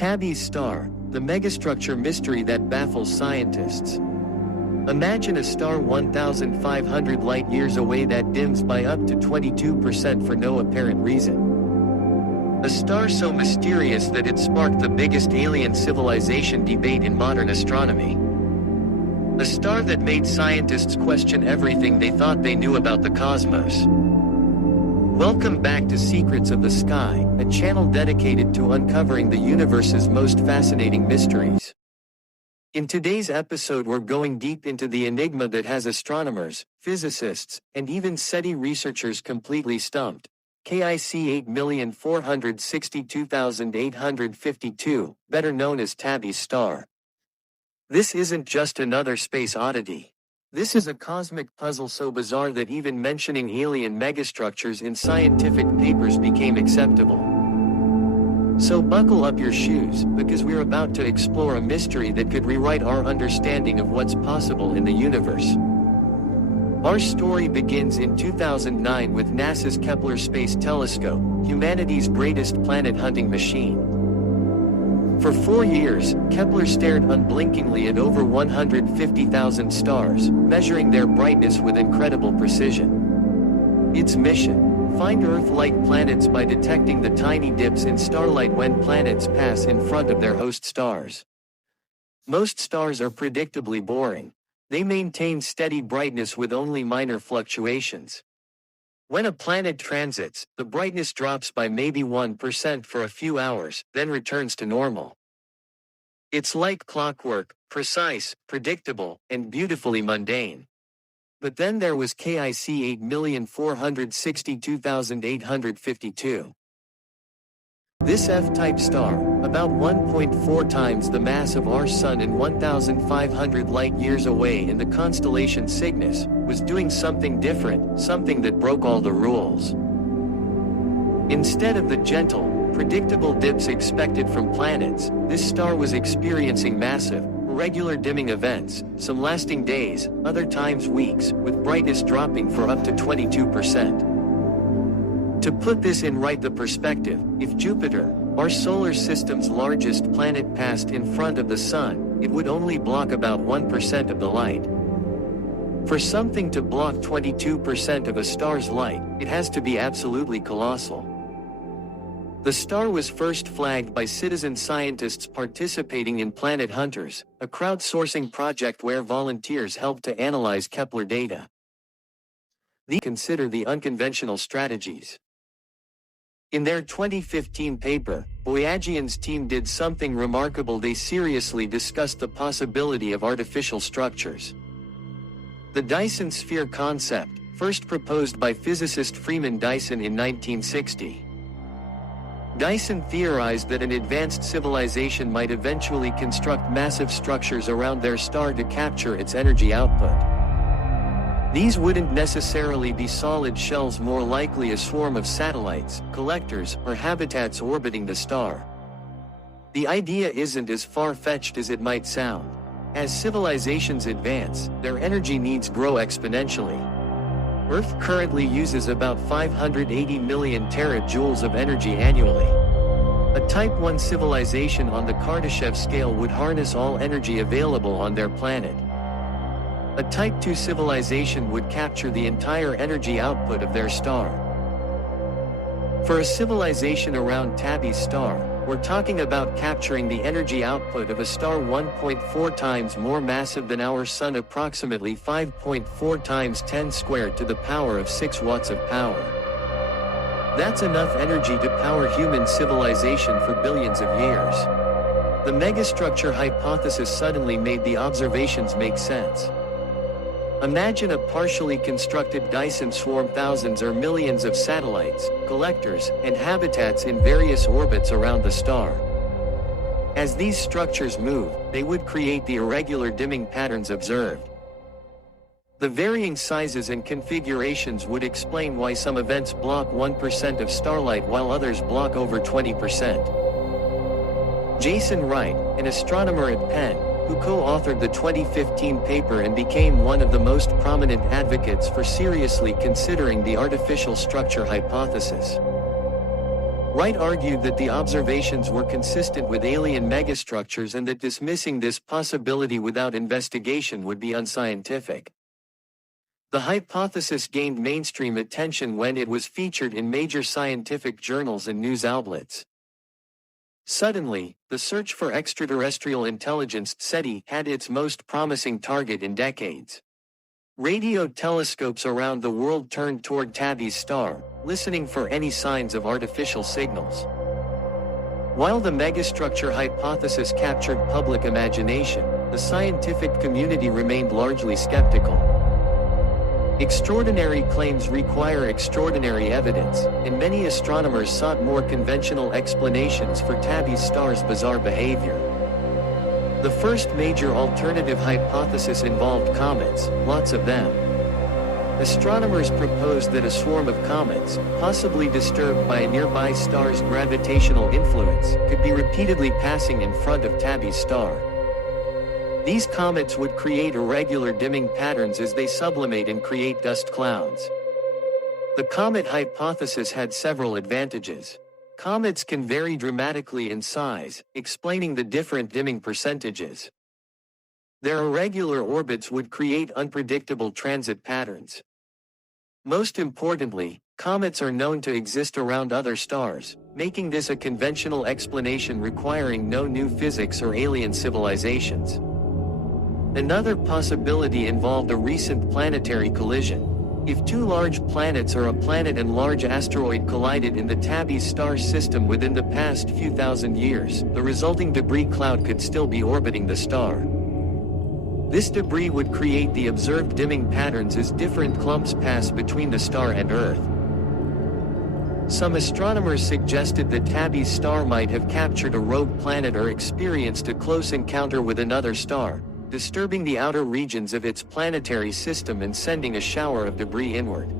Tabby Star, the megastructure mystery that baffles scientists. Imagine a star 1,500 light-years away that dims by up to 22% for no apparent reason. A star so mysterious that it sparked the biggest alien civilization debate in modern astronomy. A star that made scientists question everything they thought they knew about the cosmos. Welcome back to Secrets of the Sky, a channel dedicated to uncovering the universe's most fascinating mysteries. In today's episode, we're going deep into the enigma that has astronomers, physicists, and even SETI researchers completely stumped. KIC 8,462,852, better known as Tabby Star. This isn't just another space oddity. This is a cosmic puzzle so bizarre that even mentioning alien megastructures in scientific papers became acceptable. So buckle up your shoes, because we're about to explore a mystery that could rewrite our understanding of what's possible in the universe. Our story begins in 2009 with NASA's Kepler Space Telescope, humanity's greatest planet-hunting machine. For 4 years, Kepler stared unblinkingly at over 150,000 stars, measuring their brightness with incredible precision. Its mission: find Earth-like planets by detecting the tiny dips in starlight when planets pass in front of their host stars. Most stars are predictably boring. They maintain steady brightness with only minor fluctuations. When a planet transits, the brightness drops by maybe 1% for a few hours, then returns to normal. It's like clockwork, precise, predictable, and beautifully mundane. But then there was KIC 8,462,852. This F-type star, about 1.4 times the mass of our Sun and 1,500 light-years away in the constellation Cygnus, was doing something different, something that broke all the rules. Instead of the gentle, predictable dips expected from planets, this star was experiencing massive, irregular dimming events, some lasting days, other times weeks, with brightness dropping for up to 22%. To put this in the perspective, if Jupiter, our solar system's largest planet, passed in front of the Sun, it would only block about 1% of the light. For something to block 22% of a star's light, it has to be absolutely colossal. The star was first flagged by citizen scientists participating in Planet Hunters, a crowdsourcing project where volunteers helped to analyze Kepler data. They consider the unconventional strategies. In their 2015 paper, Boyajian's team did something remarkable. They seriously discussed the possibility of artificial structures. The Dyson sphere concept, first proposed by physicist Freeman Dyson in 1960. Dyson theorized that an advanced civilization might eventually construct massive structures around their star to capture its energy output. These wouldn't necessarily be solid shells, more likely a swarm of satellites, collectors, or habitats orbiting the star. The idea isn't as far-fetched as it might sound. As civilizations advance, their energy needs grow exponentially. Earth currently uses about 580 million terajoules of energy annually. A Type 1 civilization on the Kardashev scale would harness all energy available on their planet. A Type 2 civilization would capture the entire energy output of their star. For a civilization around Tabby Star, we're talking about capturing the energy output of a star 1.4 times more massive than our Sun, approximately 5.4 times 10 squared to the power of 6 watts of power. That's enough energy to power human civilization for billions of years. The megastructure hypothesis suddenly made the observations make sense. Imagine a partially constructed Dyson swarm, thousands or millions of satellites, collectors, and habitats in various orbits around the star. As these structures move, they would create the irregular dimming patterns observed. The varying sizes and configurations would explain why some events block 1% of starlight while others block over 20%. Jason Wright, an astronomer at Penn, who co-authored the 2015 paper and became one of the most prominent advocates for seriously considering the artificial structure hypothesis. Wright argued that the observations were consistent with alien megastructures and that dismissing this possibility without investigation would be unscientific. The hypothesis gained mainstream attention when it was featured in major scientific journals and news outlets. Suddenly, the search for extraterrestrial intelligence (SETI) had its most promising target in decades. Radio telescopes around the world turned toward Tabby's star, listening for any signs of artificial signals. While the megastructure hypothesis captured public imagination, the scientific community remained largely skeptical. Extraordinary claims require extraordinary evidence, and many astronomers sought more conventional explanations for Tabby Star's bizarre behavior. The first major alternative hypothesis involved comets, lots of them. Astronomers proposed that a swarm of comets, possibly disturbed by a nearby star's gravitational influence, could be repeatedly passing in front of Tabby's star. These comets would create irregular dimming patterns as they sublimate and create dust clouds. The comet hypothesis had several advantages. Comets can vary dramatically in size, explaining the different dimming percentages. Their irregular orbits would create unpredictable transit patterns. Most importantly, comets are known to exist around other stars, making this a conventional explanation requiring no new physics or alien civilizations. Another possibility involved a recent planetary collision. If two large planets or a planet and large asteroid collided in the Tabby star system within the past few thousand years, the resulting debris cloud could still be orbiting the star. This debris would create the observed dimming patterns as different clumps pass between the star and Earth. Some astronomers suggested that Tabby's star might have captured a rogue planet or experienced a close encounter with another star, disturbing the outer regions of its planetary system and sending a shower of debris inward.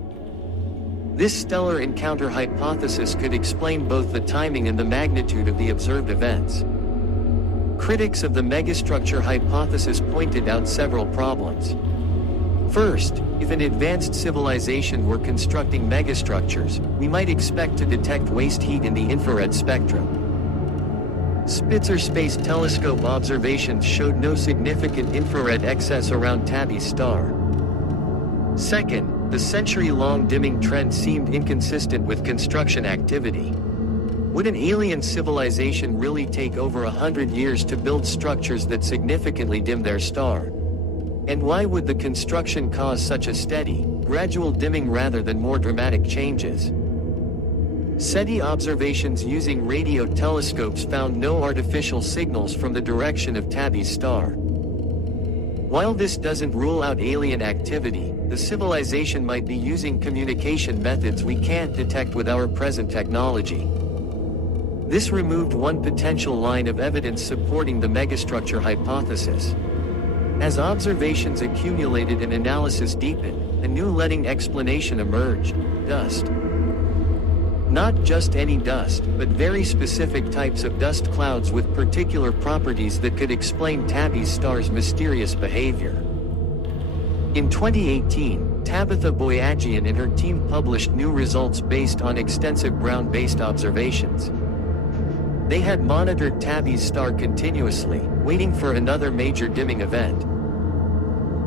This stellar encounter hypothesis could explain both the timing and the magnitude of the observed events. Critics of the megastructure hypothesis pointed out several problems. First, if an advanced civilization were constructing megastructures, we might expect to detect waste heat in the infrared spectrum. Spitzer Space Telescope observations showed no significant infrared excess around Tabby's star. Second, the century-long dimming trend seemed inconsistent with construction activity. Would an alien civilization really take over 100 years to build structures that significantly dim their star? And why would the construction cause such a steady, gradual dimming rather than more dramatic changes? SETI observations using radio telescopes found no artificial signals from the direction of Tabby's star. While this doesn't rule out alien activity, the civilization might be using communication methods we can't detect with our present technology. This removed one potential line of evidence supporting the megastructure hypothesis. As observations accumulated and analysis deepened, a new leading explanation emerged: dust. Not just any dust, but very specific types of dust clouds with particular properties that could explain Tabby star's mysterious behavior. In 2018, Tabitha Boyajian and her team published new results based on extensive ground-based observations. They had monitored Tabby's star continuously, waiting for another major dimming event.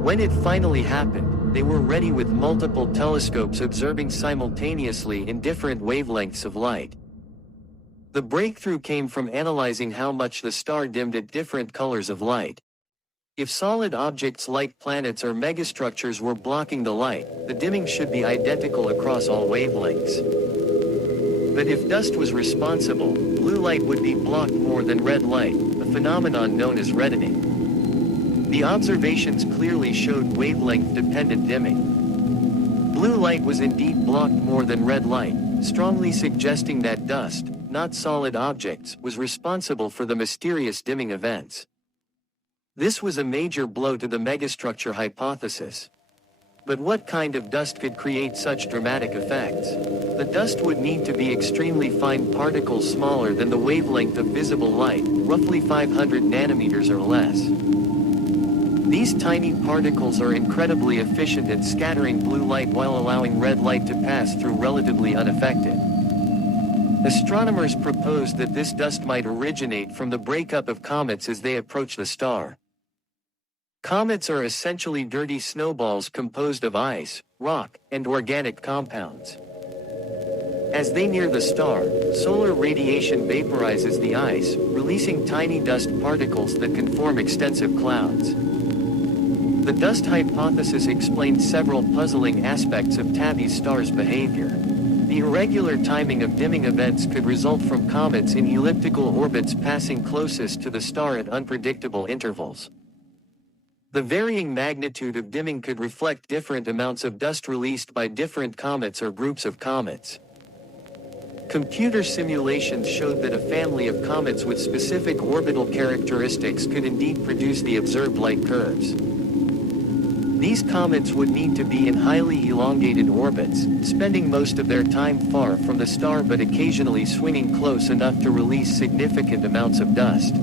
When it finally happened, they were ready with multiple telescopes observing simultaneously in different wavelengths of light. The breakthrough came from analyzing how much the star dimmed at different colors of light. If solid objects like planets or megastructures were blocking the light, the dimming should be identical across all wavelengths. But if dust was responsible, blue light would be blocked more than red light, a phenomenon known as reddening. The observations clearly showed wavelength-dependent dimming. Blue light was indeed blocked more than red light, strongly suggesting that dust, not solid objects, was responsible for the mysterious dimming events. This was a major blow to the megastructure hypothesis. But what kind of dust could create such dramatic effects? The dust would need to be extremely fine particles smaller than the wavelength of visible light, roughly 500 nanometers or less. These tiny particles are incredibly efficient at scattering blue light while allowing red light to pass through relatively unaffected. Astronomers proposed that this dust might originate from the breakup of comets as they approach the star. Comets are essentially dirty snowballs composed of ice, rock, and organic compounds. As they near the star, solar radiation vaporizes the ice, releasing tiny dust particles that can form extensive clouds. The dust hypothesis explained several puzzling aspects of Tabby Star's behavior. The irregular timing of dimming events could result from comets in elliptical orbits passing closest to the star at unpredictable intervals. The varying magnitude of dimming could reflect different amounts of dust released by different comets or groups of comets. Computer simulations showed that a family of comets with specific orbital characteristics could indeed produce the observed light curves. These comets would need to be in highly elongated orbits, spending most of their time far from the star but occasionally swinging close enough to release significant amounts of dust.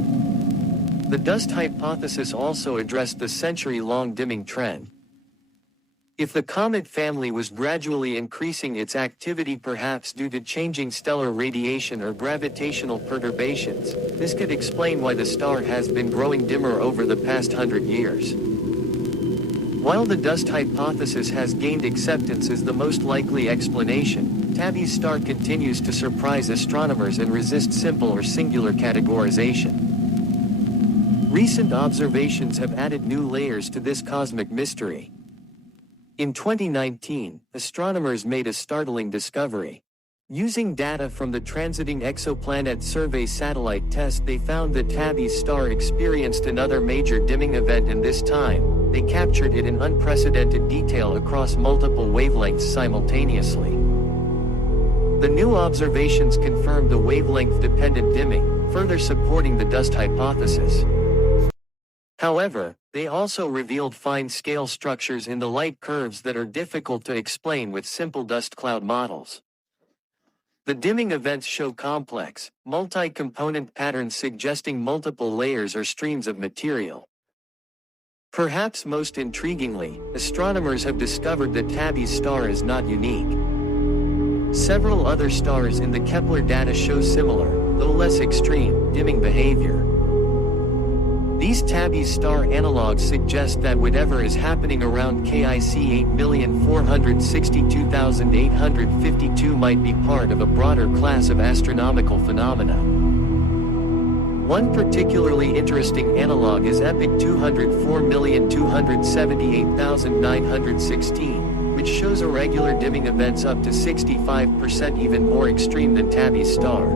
The dust hypothesis also addressed the century-long dimming trend. If the comet family was gradually increasing its activity, perhaps due to changing stellar radiation or gravitational perturbations, this could explain why the star has been growing dimmer over the past 100 years. While the dust hypothesis has gained acceptance as the most likely explanation, Tabby Star continues to surprise astronomers and resist simple or singular categorization. Recent observations have added new layers to this cosmic mystery. In 2019, astronomers made a startling discovery. Using data from the Transiting Exoplanet Survey satellite test, they found that Tabby Star experienced another major dimming event, and this time, they captured it in unprecedented detail across multiple wavelengths simultaneously. The new observations confirmed the wavelength-dependent dimming, further supporting the dust hypothesis. However, they also revealed fine-scale structures in the light curves that are difficult to explain with simple dust cloud models. The dimming events show complex, multi-component patterns suggesting multiple layers or streams of material. Perhaps most intriguingly, astronomers have discovered that Tabby Star is not unique. Several other stars in the Kepler data show similar, though less extreme, dimming behavior. These Tabby Star analogs suggest that whatever is happening around KIC 8,462,852 might be part of a broader class of astronomical phenomena. One particularly interesting analog is EPIC 204,278,916, which shows irregular dimming events up to 65% even more extreme than Tabby Star.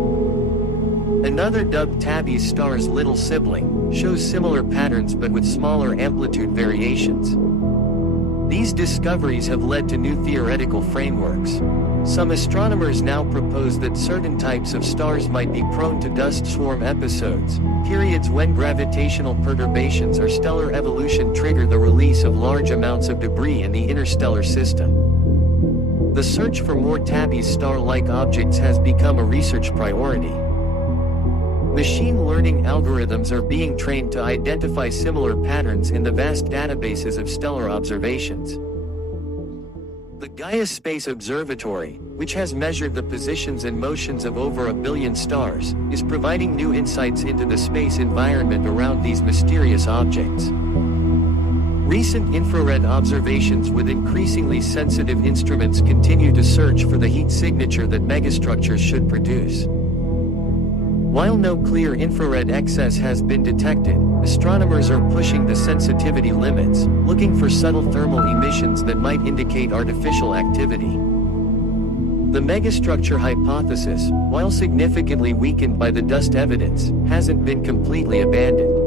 Another, dubbed Tabby Star's little sibling, shows similar patterns but with smaller amplitude variations. These discoveries have led to new theoretical frameworks. Some astronomers now propose that certain types of stars might be prone to dust swarm episodes, periods when gravitational perturbations or stellar evolution trigger the release of large amounts of debris in the interstellar system. The search for more Tabby Star-like objects has become a research priority. Machine learning algorithms are being trained to identify similar patterns in the vast databases of stellar observations. The Gaia Space Observatory, which has measured the positions and motions of over 1 billion stars, is providing new insights into the space environment around these mysterious objects. Recent infrared observations with increasingly sensitive instruments continue to search for the heat signature that megastructures should produce. While no clear infrared excess has been detected, astronomers are pushing the sensitivity limits, looking for subtle thermal emissions that might indicate artificial activity. The megastructure hypothesis, while significantly weakened by the dust evidence, hasn't been completely abandoned.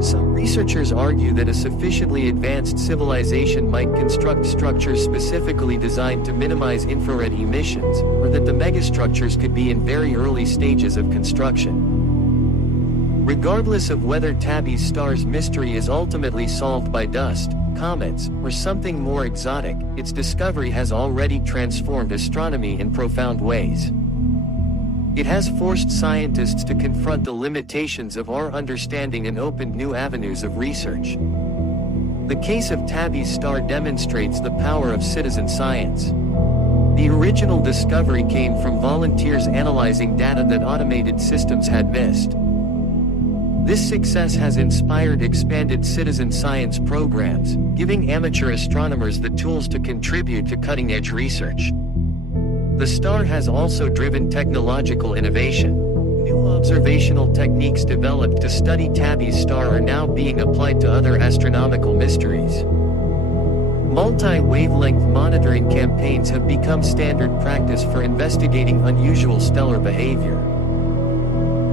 Some researchers argue that a sufficiently advanced civilization might construct structures specifically designed to minimize infrared emissions, or that the megastructures could be in very early stages of construction. Regardless of whether Tabby Star's mystery is ultimately solved by dust, comets, or something more exotic, its discovery has already transformed astronomy in profound ways. It has forced scientists to confront the limitations of our understanding and opened new avenues of research. The case of Tabby Star demonstrates the power of citizen science. The original discovery came from volunteers analyzing data that automated systems had missed. This success has inspired expanded citizen science programs, giving amateur astronomers the tools to contribute to cutting-edge research. The star has also driven technological innovation. New observational techniques developed to study Tabby Star are now being applied to other astronomical mysteries. Multi-wavelength monitoring campaigns have become standard practice for investigating unusual stellar behavior.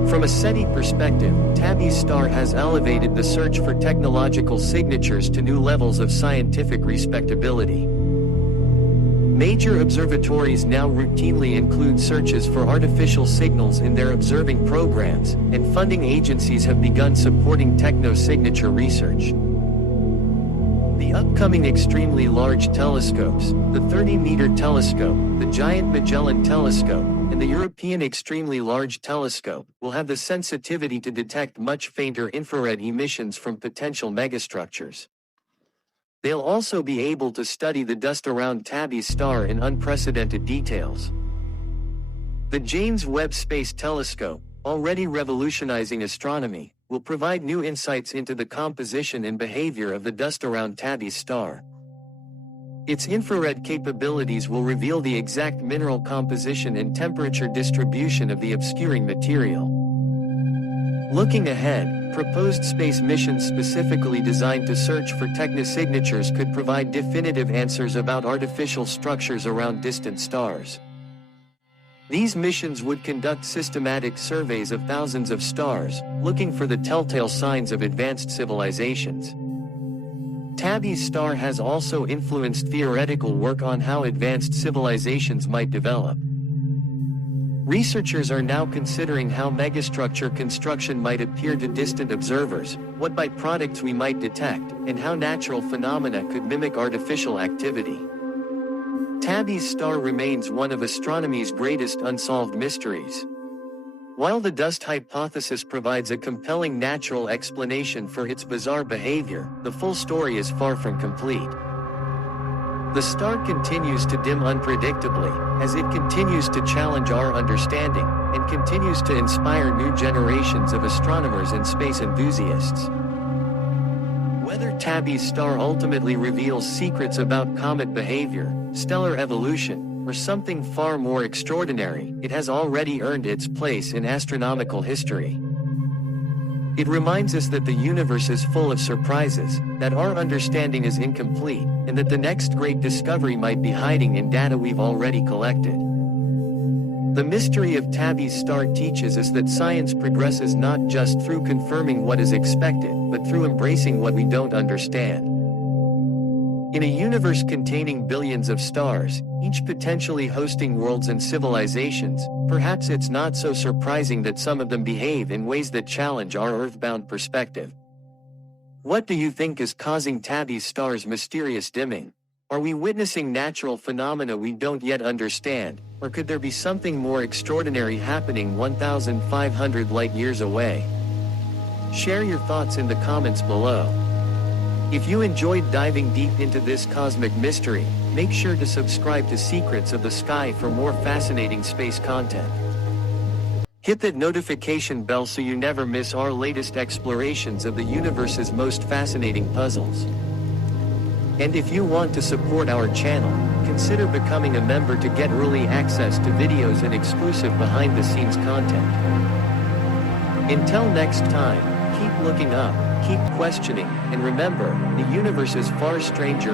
From a SETI perspective, Tabby Star has elevated the search for technological signatures to new levels of scientific respectability. Major observatories now routinely include searches for artificial signals in their observing programs, and funding agencies have begun supporting techno-signature research. The upcoming extremely large telescopes, the 30-meter telescope, the Giant Magellan Telescope, and the European Extremely Large Telescope, will have the sensitivity to detect much fainter infrared emissions from potential megastructures. They'll also be able to study the dust around Tabby Star in unprecedented details. The James Webb Space Telescope, already revolutionizing astronomy, will provide new insights into the composition and behavior of the dust around Tabby Star. Its infrared capabilities will reveal the exact mineral composition and temperature distribution of the obscuring material. Looking ahead, proposed space missions specifically designed to search for technosignatures could provide definitive answers about artificial structures around distant stars. These missions would conduct systematic surveys of thousands of stars, looking for the telltale signs of advanced civilizations. Tabby Star has also influenced theoretical work on how advanced civilizations might develop. Researchers are now considering how megastructure construction might appear to distant observers, what byproducts we might detect, and how natural phenomena could mimic artificial activity. Tabby Star remains one of astronomy's greatest unsolved mysteries. While the dust hypothesis provides a compelling natural explanation for its bizarre behavior, the full story is far from complete. The star continues to dim unpredictably, as it continues to challenge our understanding, and continues to inspire new generations of astronomers and space enthusiasts. Whether Tabby Star ultimately reveals secrets about comet behavior, stellar evolution, or something far more extraordinary, it has already earned its place in astronomical history. It reminds us that the universe is full of surprises, that our understanding is incomplete, and that the next great discovery might be hiding in data we've already collected. The mystery of Tabby Star teaches us that science progresses not just through confirming what is expected, but through embracing what we don't understand. In a universe containing billions of stars, each potentially hosting worlds and civilizations, perhaps it's not so surprising that some of them behave in ways that challenge our earthbound perspective. What do you think is causing Tabby Star's mysterious dimming? Are we witnessing natural phenomena we don't yet understand, or could there be something more extraordinary happening 1,500 light-years away? Share your thoughts in the comments below. If you enjoyed diving deep into this cosmic mystery, make sure to subscribe to Secrets of the Sky for more fascinating space content. Hit that notification bell so you never miss our latest explorations of the universe's most fascinating puzzles. And if you want to support our channel, consider becoming a member to get early access to videos and exclusive behind-the-scenes content. Until next time, keep looking up, keep questioning, and remember, the universe is far stranger